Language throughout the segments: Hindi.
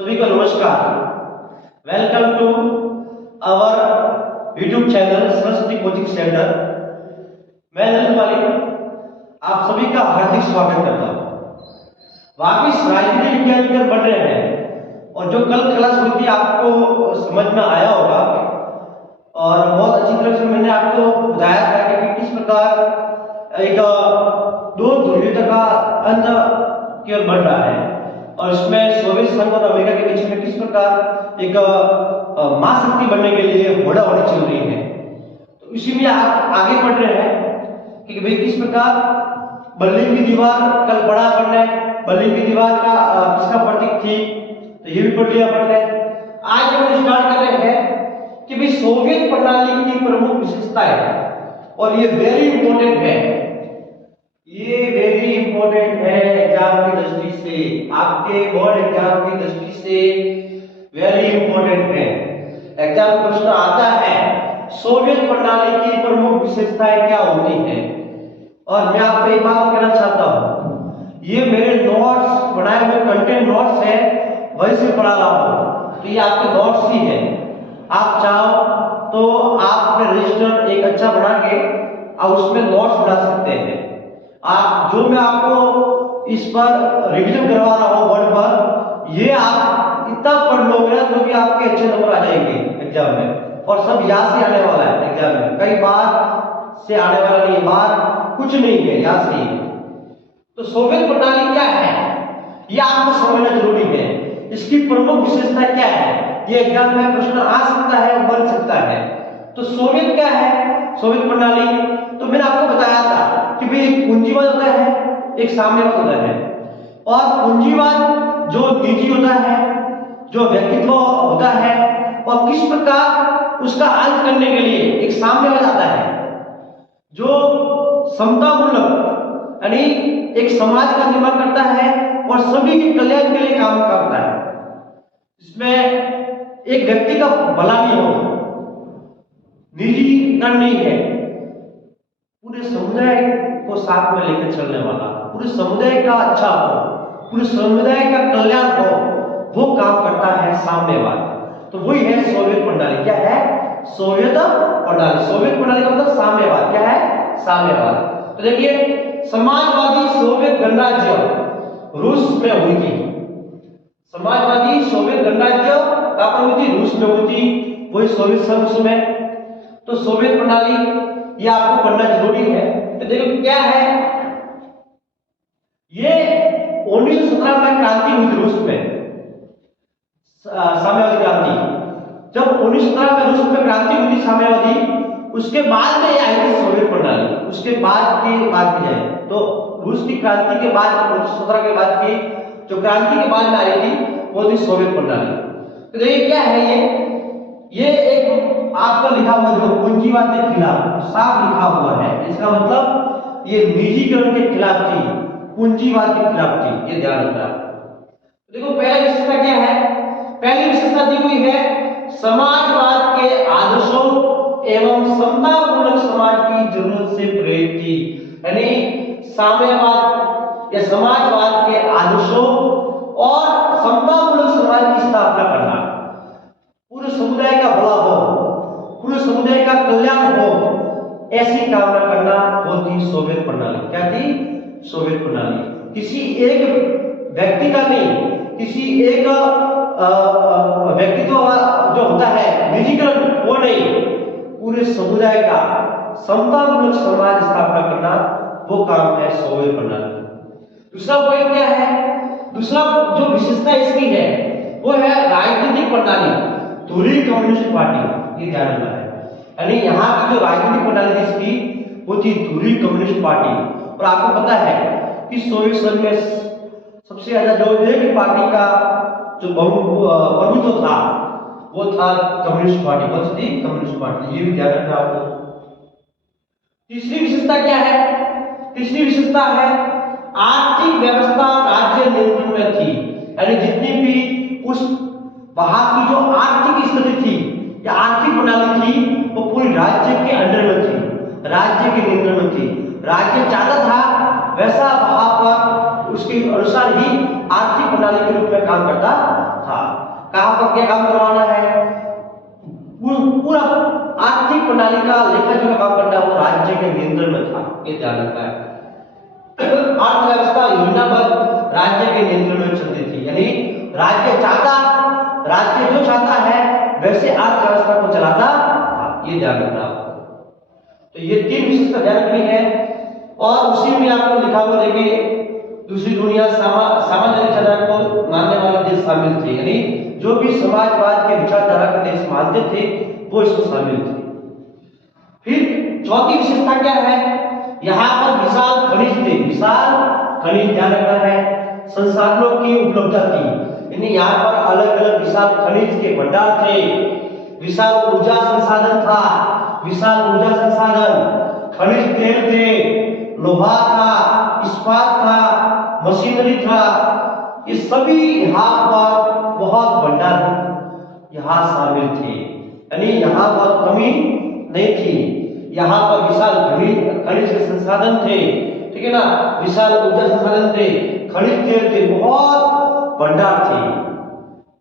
सभी को नमस्कार। Welcome to our YouTube channel Saraswati coaching centre. मैं नरेंद्र वाली आप सभी का हार्दिक स्वागत करता हूँ। वापिस राजनीति विज्ञान पर बढ़ रहे हैं और जो कल क्लास हुई थी आपको समझ में आया होगा और बहुत अच्छी तरह से मैंने आपको बताया था कि किस प्रकार एक दो ध्रुवीयता का अंत की ओर बढ़ रहा है और इसमें सोवियत संघ और अमेरिका के बीच में किस प्रकार एक महाशक्ति बनने के लिए होड़ाहोड़ी चल रही है। तो इसी में आप आगे बढ़ रहे हैं कि भाई किस प्रकार बर्लिन की दीवार कल बड़ा बनना है, बर्लिन की दीवार का किसका प्रतीक थी, तो ये भी पढ़ लिया आपने। आज हम स्टार्ट कर रहे हैं कि भाई सोवियत प्रणाली की प्रमुख विशेषताएं, और ये वेरी इंपॉर्टेंट है, ये वेरी इंपॉर्टेंट है एग्जाम की दृष्टि से, आपके बोर्ड एग्जाम की दृष्टि से वेरी इंपॉर्टेंट है। एग्जाम प्रश्न आता है सोवियत प्रणाली की प्रमुख विशेषताएं क्या होती हैं, और मैं आपको एक बात कहना चाहता हूं, ये मेरे नोट्स बनाए हुए कंटेंट नोट्स है, वही से पढ़ा रहा हूं, तो ये आपके नोट्स ही है। आप चाहो तो आप अपने रजिस्टर एक अच्छा बना के और उसमें नोट्स बना सकते हैं। आप जो मैं आपको इस पर रिवीजन करवा रहा हूं वर्ड पर, ये आप इतना पढ़ लोगे ना तो कि आपके अच्छे नंबर आ जाएंगे एग्जाम में, और सब याद से आने वाला है एग्जाम में, कई बार से आने वाला नहीं, बार कुछ नहीं है, याद से ही है। तो सोवियत प्रणाली क्या है ये आपको समझना जरूरी है, इसकी प्रमुख विशेषता क्या है, ये एग्जाम में प्रश्न आ सकता है, बन सकता है। तो सोवियत क्या है, सोवियत प्रणाली, तो मैंने आपको बताया था कि भाई एक पूंजीवाद होता है, एक साम्यवाद होता है, और पूंजीवाद जो निजी होता है, जो व्यक्तित्व होता है, और किस प्रकार उसका अंत करने के लिए एक साम्यवाद आता है जो समतामूलक यानी एक समाज का निर्माण करता है और सभी के कल्याण के लिए काम करता है। इसमें एक व्यक्ति का भला नहीं हो, निजीकरण नहीं है, पूरे समुदाय को साथ में लेकर चलने वाला, पूरे समुदाय का अच्छा हो, पूरे समुदाय का कल्याण हो, वो काम करता है साम्यवाद। तो वही है सोवियत प्रणाली। क्या है सोवियत प्रणाली? सोवियत प्रणाली का मतलब साम्यवाद। क्या है साम्यवाद? तो देखिए समाजवादी सोवियत गणराज्य रूस में हुई थी, समाजवादी सोवियत गणराज्य कहां पर हुई थी? रूस में हुई थी, वही सोवियत संघ में। तो सोवियत प्रणाली ये आपको पढ़ना जरूरी है। तो देखो क्या है, ये 1917 में क्रांति हुई थी रूस में, साम्यवादी क्रांति। जब 1917 में रूस में क्रांति हुई थी साम्यवादी, उसके बाद में आई थी सोवियत प्रणाली। उसके बाद की बात की जाए तो रूस की क्रांति के बाद, 1917 के बाद की जो क्रांति के बाद में आई थी वो थी सोवियत प्रणाली। तो देखिए क्या है ये एक आपका लिखा हुआ जो पूंजीवाद के खिलाफ साफ लिखा हुआ है, इसका मतलब ये निजीकरण के खिलाफ थी, पूंजीवाद के खिलाफ थी, ये ध्यान रखना। देखो पहला विशेषता क्या है, पहली विशेषता दी हुई है समाजवाद के आदर्शों एवं समतापूर्ण समाज की जरूरत से प्रेरित थी, यानी साम्यवाद या समाजवाद के आदर्शों और समतापूर्ण समाज की स्थापना करना, पूरे समुदाय का भला हो, पूरे समुदाय का कल्याण हो, ऐसी कामना करना वो थी सोवियत प्रणाली। क्या थी सोवियत प्रणाली? किसी एक व्यक्ति का नहीं, किसी एक व्यक्तित्व जो होता है निजीकरण वो नहीं, पूरे समुदाय का समतामूलक समाज स्थापना करना वो काम है सोवियत प्रणाली। दूसरा पॉइंट क्या है, दूसरा जो विशेषता इसकी है वो है राजनीतिक प्रणाली, ध्रुवीय कम्युनिस्ट पार्टी, ये ध्यान रखना है। यानी यहाँ की जो राजनीतिक प्रणाली थी इसकी वो थी ध्रुवीय कम्युनिस्ट पार्टी। और आपको पता है कि सोवियत संघ में सबसे ज्यादा जो एक पार्टी का जो प्रभुत्व था वो था कम्युनिस्ट पार्टी, कौन सी थी? कम्युनिस्ट पार्टी, ये भी ध्यान रखना आपको। तीसरी विशेषता क्या है? तीसरी विशेषता है आर्थिक व्यवस्था राज्य नियंत्रण में थी, यानी जितनी भी उस वहां की जो आर्थिक स्थिति थी या आर्थिक प्रणाली थी वो पूरी राज्य के अंडर में थी, राज्य के नियंत्रण में थी। राज्य चाहता था वैसा वहां पर उसके अनुसार ही आर्थिक प्रणाली के रूप में काम करता था। था। कहाँ पर क्या काम करवाना है, पूरा आर्थिक प्रणाली का लेखा जोखा काम करना वो राज्य के नियंत्रण में था, ये ध्यान रखना है। अर्थव्यवस्था योजनाबद्ध राज्य के नियंत्रण में चलती थी, यानी राज्य जो चाहता है वैसे अर्थव्यवस्था को चलाता था, ये ध्यान रखना आपको। तो ये 3 विशेषता ध्यान रखनी है। और उसी में आपको लिखा हुआ देखिए, दूसरी दुनिया सामाजिक चरण को मानने वाले देश शामिल थे, यानी जो भी समाजवाद के विचारधारा का देश मानते थे वो इसमें शामिल थे। फिर चौथी विशेषता क्या है, यहाँ पर विशाल खनिज थे, विशाल खनिज ध्यान रखना है, संसाधनों की उपलब्धता थी, यानी यहाँ पर अलग अलग विशाल खनिज के भंडार थे, विशाल ऊर्जा संसाधन था, विशाल ऊर्जा संसाधन, खनिज तेल थे, लोहा था, इस्पात था, मशीनरी था, ये सभी यहाँ पर बहुत भंडार यहाँ शामिल थे, यानी यहाँ बहुत कमी नहीं थी। यहाँ पर विशाल खनिज के संसाधन थे, ठीक है ना, विशाल ऊर्जा संसाधन थे, खनिज तेल थे, बहुत भंडार थे।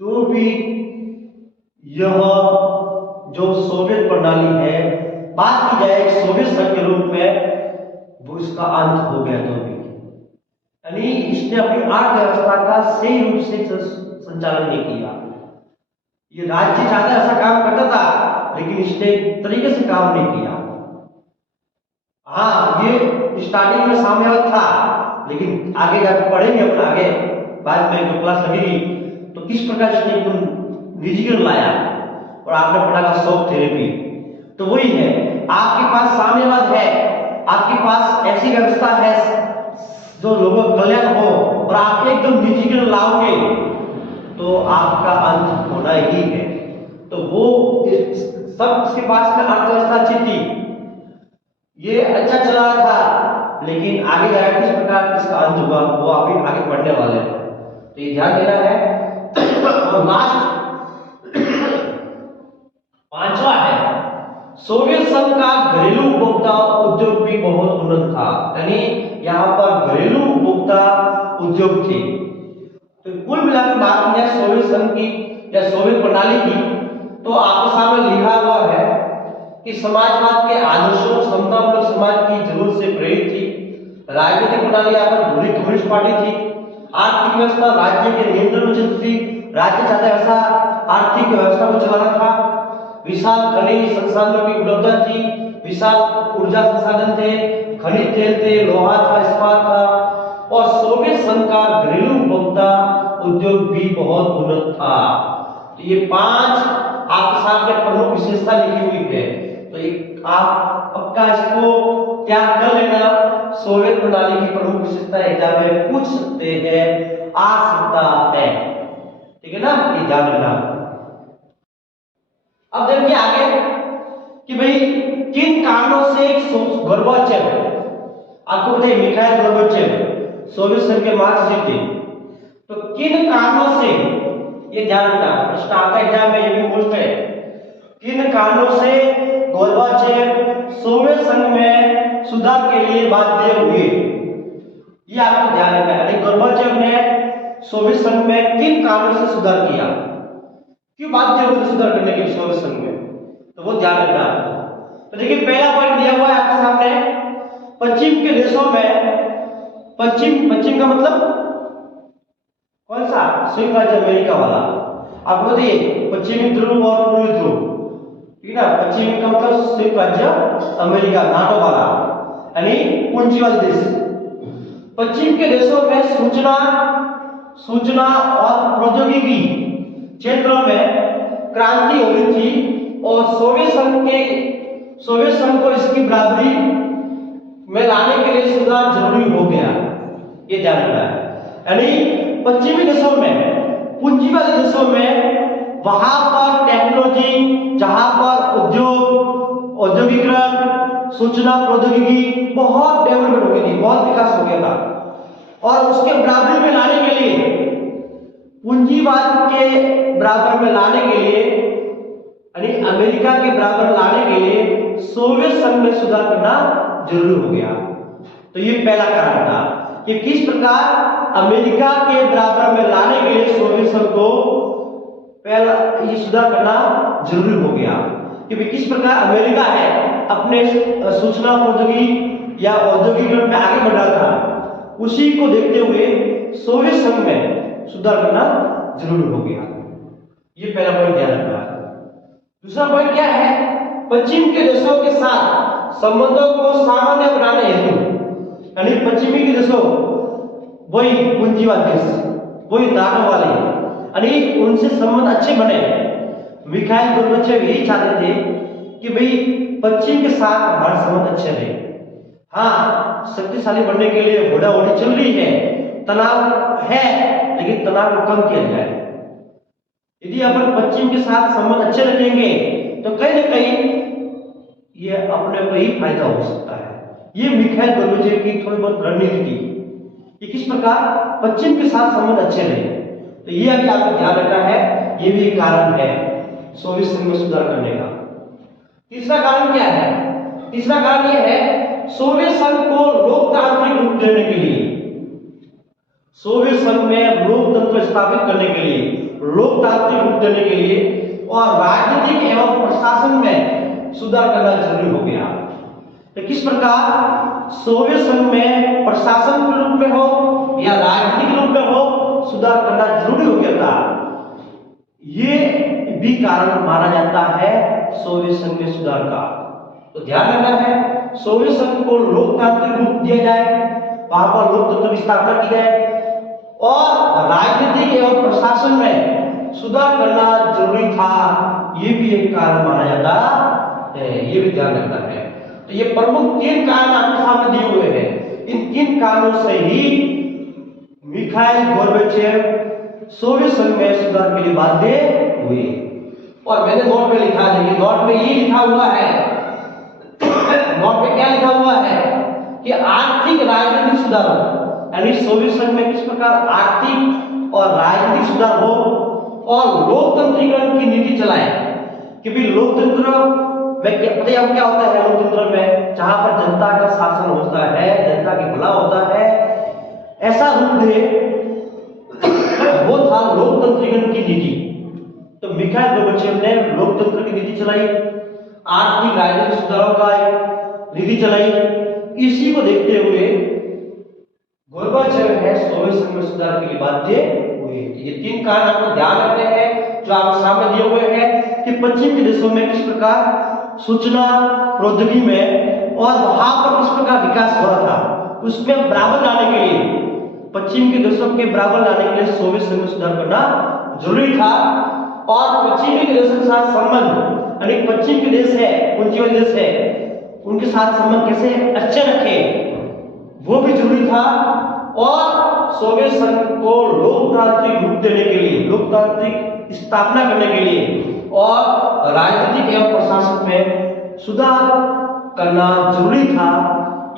तो भी यह जो सोवियत प्रणाली है, बात की जाए सोवियत संघ के रूप में, वो इसका अंत हो गया। तो भी यानी इसने अपनी अर्थव्यवस्था का सही रूप से संचालन नहीं किया। ये राज्य ज्यादा ऐसा काम करता था, लेकिन इसने तरीके से काम नहीं किया। हाँ, ये स्टार्टिंग में साम्यवाद था, लेकिन आगे जाकर पढ़ेंगे अपना, आगे बाद में जो क्लास लगेगी तो किस प्रकार से एकदम निजीकरण लाया और आपने पढ़ा का शॉक थेरेपी। तो वही है, आपके पास साम्यवाद है, आपके पास ऐसी व्यवस्था है जो लोगों का कल्याण हो, और आप एकदम निजीकरण लाओगे तो आपका अंत होना ही है। तो वो सब उसके पास में अर्थव्यवस्था अच्छी थी, ये अच्छा चला रहा था, लेकिन आगे जाकर किस प्रकार इसका अंत हुआ वो आप आगे पढ़ने वाले हैं, तो ये ध्यान देना है। और लास्ट 5वां है, सोवियत संघ का घरेलू उपभोक्ता उद्योग भी बहुत उन्नत था, यानी यहाँ पर घरेलू उपभोक्ता उद्योग थे। तो कुल मिलाकर बात की जाए सोवियत संघ की या सोवियत प्रणाली की, तो आपके सामने लिखा हुआ है कि समाजवाद के आदर्शों समतामूलक समाज की जरूरत से प्रेरित थी, राजनीतिक प्रणाली यहाँ पर धुरी कम्युनिस्ट पार्टी थी, आर्थिक व्यवस्था राज्य के नियंत्रण में चलती थी, राज्य चाहता ऐसा आर्थिक व्यवस्था को चलाना था, विशाल खनिज संसाधनों की उपलब्धता थी, विशाल ऊर्जा संसाधन थे, खनिज तेल थे, लोहा था, इस्पात था, और सोवियत संघ का घरेलू उपभोक्ता उद्योग भी बहुत उन्नत था। तो ये 5 आपके सामने प्रमुख विशेषता लिखी हुई है, तो एक आप पक्का इसको क्या कर लेना, सोवियत प्रणाली की प्रमुख विशेषता एग्जाम में पूछ सकते हैं, आ सकता है, ठीक है ना, ये ध्यान रखना। अब देखिए आगे कि भाई किन कारणों से गोर्बाचेव, आपको बताइए मिखाइल गोर्बाचेव सोवियत संघ के मार्क्सिस्ट थे, तो किन कारणों से, ये ध्यान रखना, प्रश्न आता है एग्जाम में, ये भी पूछते हैं, किन कारणों से गोर्बाचेव सोवियत संघ में सुधार के लिए बाध्य हुए, ये आपको ध्यान रखना है। गोर्बाचेव ने सोवियत संघ में किन कारणों से सुधार किया, क्यों बाध्य हुए सुधार करने के लिए सोवियत संघ में, तो वो ध्यान रखना आपको। तो देखिए पहला पॉइंट दिया हुआ है आपके सामने, पश्चिम के देशों में, पश्चिम का मतलब कौन सा, संयुक्त राज्य अमेरिका वाला, आपको बताइए पश्चिमी ध्रुव और पूर्वी ध्रुव, ठीक है ना, पश्चिमी का मतलब संयुक्त राज्य अमेरिका, नाटो वाला, यानी पूंजीवादी देश। पश्चिम के देशों में सूचना और प्रौद्योगिकी क्षेत्रों में क्रांति हो रही थी, और सोवियत संघ को इसकी बराबरी में लाने के लिए सुधार जरूरी हो गया, ये ध्यान रखना है। यानी पश्चिमी देशों में, पूंजीवादी देशों में, वहां पर टेक्नोलॉजी, जहां पर औद्योगिकरण, सूचना प्रौद्योगिकी बहुत डेवलपमेंट हो गई थी, बहुत विकास हो गया था, और उसके बराबरी में लाने के लिए, पूंजीवाद के बराबर में लाने के लिए, यानी अमेरिका के बराबर लाने के लिए सोवियत संघ में सुधार करना जरूरी हो गया। तो ये पहला कारण था। कि किस प्रकार अमेरिका के बराबर में लाने के लिए सोवियत संघ को पहला ये सुधार करना जरूरी हो गया कि किस प्रकार अमेरिका है अपने सूचना प्रौद्योगिकी या औद्योगिकरण में आगे बढ़ रहा था, उसी को देखते हुए सोवियत संघ में सुधार करना जरूरी हो गया। ये पहला पॉइंट ध्यान रखना। दूसरा पॉइंट क्या है, पश्चिम के देशों के साथ संबंधों को सामान्य बनाने हेतु, यानी पश्चिमी के देशों वही पूंजीवाद देश, वही नाटो वाले, यानी उनसे संबंध अच्छे बने। मिखाइल गोर्बाचेव यही चाहते थे कि भाई पश्चिम के साथ हमारे संबंध अच्छे रहे। हाँ, शक्तिशाली बनने के लिए होड़ा-होड़ी चल रही है, तनाव है, लेकिन तनाव को कम किया जाए। यदि अपन पश्चिम के साथ संबंध अच्छे रखेंगे तो कहीं ना कहीं ये अपने को ही फायदा हो सकता है। ये मिखाइल गोर्बाचेव की थोड़ी बहुत रणनीति थी कि किस प्रकार पश्चिम के साथ संबंध अच्छे रहे। तो ये अभी आपको ध्यान रखना है, ये भी एक कारण है सोवियत संघ में सुधार करने का। तीसरा कारण क्या है? तीसरा कारण यह है सोवियत संघ को लोकतांत्रिक रूप देने के लिए, सोवियत संघ में लोकतंत्र स्थापित करने के लिए, लोकतांत्रिक रूप देने के लिए और राजनीतिक एवं प्रशासन में सुधार करना जरूरी हो गया। तो किस प्रकार सोवियत संघ में प्रशासन के रूप में हो या राजनीतिक रूप में हो सुधार करना जरूरी हो गया था, ये भी कारण माना जाता है सोवियत संघ में सुधार का। तो ध्यान रखना है, सोवियत संघ को लोकतांत्रिक रूप दिया जाए, वहां पर लोकतंत्र की स्थापना की जाए और राजनीतिक एवं प्रशासन में सुधार करना जरूरी था, ये भी एक कारण माना जाता है, ये भी ध्यान रखना है। तो ये प्रमुख 3 कारण आपके सामने दिए हुए हैं। इन 3 कारणों से ही मिखाइल गोर्बाचेव सोवियत संघ में सुधार के लिए बाध्य हुए। और मैंने नोट में लिखा है, देखिए नोट में ये लिखा हुआ है, नोट में क्या लिखा हुआ है कि आर्थिक राजनीतिक सुधार, यानी सोवियत संघ में किस प्रकार आर्थिक और राजनीतिक सुधार हो और लोकतंत्रीकरण की नीति चलाए। कि भी लोकतंत्र में क्या होता है, लोकतंत्र में जहां पर जनता का शासन होता है, जनता की भला होता है, ऐसा रूप दे, वो था लोकतंत्रीकरण की नीति। तो मिखाइल गोर्बाचेव ने लोकतंत्र की नीति चलाई, आर्थिक राजनीतिक सुधारों का नीति चलाई। इसी को देखते हुए गोर्बाचेव है सोवियत संघ में सुधार के लिए बाध्य हुए। ये 3 कारण आपको ध्यान रखने हैं जो आपके सामने दिए हुए हैं कि पश्चिम के देशों में किस प्रकार सूचना प्रौद्योगिकी में और वहां पर किस प्रकार विकास हो रहा था, उसमें बराबर लाने के लिए, पश्चिम के देशों के बराबर लाने के लिए सोवियत संघ में सुधार करना जरूरी था। और पश्चिमी के देशों के साथ संबंध, यानी पश्चिम के देश है, पूंजीवादी देश है, उनके साथ संबंध कैसे अच्छे रखे वो भी जरूरी था। और सोवियत संघ को लोकतांत्रिक रूप देने के लिए, लोकतांत्रिक स्थापना करने के लिए और राजनीतिक एवं प्रशासन में सुधार करना जरूरी था।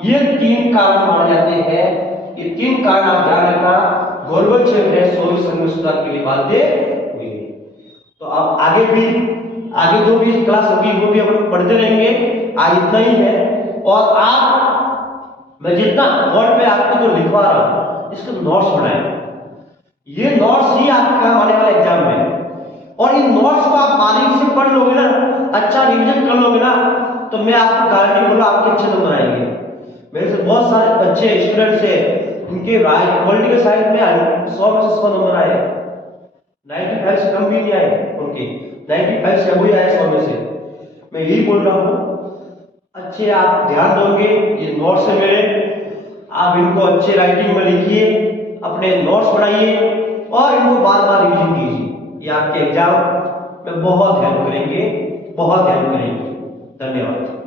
ये 3 कारण माने जाते हैं। ये 3 कारण आप ध्यान रखना, गोर्बाचेव है सोवियत संघ में सुधार के लिए बाध्य हुए। तो अब आगे जो भी क्लास होगी वो भी हम पढ़ते रहेंगे। आज इतना ही है। और आप, मैं जितना बोर्ड पे आपको जो लिखवा रहा हूं इसके नोट्स बनाए, ये नोट्स ही आपके काम आने वाले एग्जाम में। और इन नोट्स को आप बारीकी से पढ़ लोगे ना, अच्छा रिवीजन कर लोगे ना, तो मैं आपको गारंटी बोलूं आपके अच्छे नंबर आएंगे। मेरे से बहुत सारे बच्चे स्टूडेंट्स है, उनके पॉलिटिकल साइंस में 100 में से 100 नंबर आए, 95 से कम भी नहीं आए, उनके 95 से वही आए 100 में से। मैं यही बोल रहा हूँ, अच्छे आप ध्यान दोगे ये नोट्स है मेरे, आप इनको अच्छे राइटिंग में लिखिए, अपने नोट्स बनाइए और इनको बार बार रिवीजन कीजिए। ये आपके एग्जाम में बहुत हेल्प करेंगे, बहुत हेल्प करेंगे। धन्यवाद।